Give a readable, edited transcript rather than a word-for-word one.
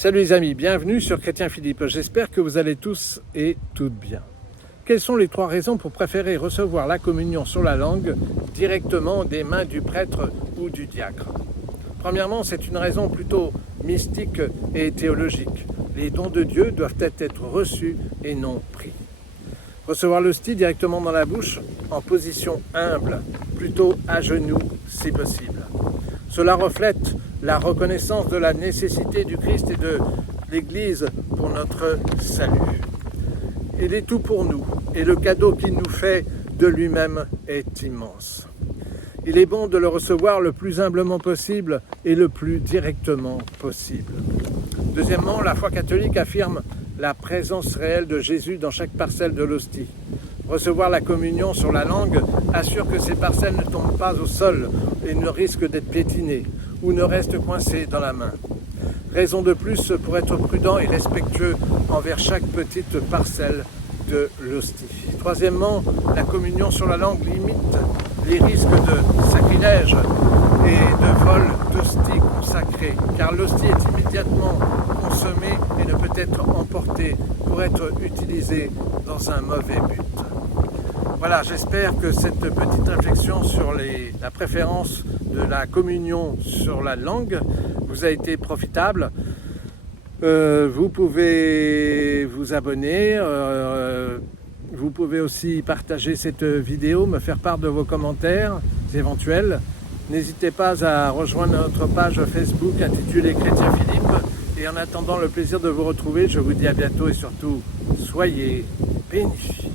Salut les amis, bienvenue sur Chrétien Philippe. J'espère que vous allez tous et toutes bien. Quelles sont les 3 raisons pour préférer recevoir la communion sur la langue directement des mains du prêtre ou du diacre? Premièrement, c'est une raison plutôt mystique et théologique. Les dons de Dieu doivent être reçus et non pris. Recevoir l'hostie directement dans la bouche, en position humble, plutôt à genoux si possible. Cela reflète la reconnaissance de la nécessité du Christ et de l'Église pour notre salut. Il est tout pour nous et le cadeau qu'il nous fait de lui-même est immense. Il est bon de le recevoir le plus humblement possible et le plus directement possible. Deuxièmement, la foi catholique affirme la présence réelle de Jésus dans chaque parcelle de l'hostie. Recevoir la communion sur la langue assure que ces parcelles ne tombent pas au sol et ne risquent d'être piétinées ou ne restent coincées dans la main. Raison de plus pour être prudent et respectueux envers chaque petite parcelle de l'hostie. Troisièmement, la communion sur la langue limite les risques de sacrilège et de vol d'hostie consacrée, car l'hostie est immédiatement consommée et ne peut être emportée pour être utilisée dans un mauvais but. Voilà, j'espère que cette petite réflexion sur la préférence de la communion sur la langue vous a été profitable. Vous pouvez vous abonner, vous pouvez aussi partager cette vidéo, me faire part de vos commentaires éventuels. N'hésitez pas à rejoindre notre page Facebook intitulée Chrétien Philippe. Et en attendant le plaisir de vous retrouver, je vous dis à bientôt et surtout, soyez bénis.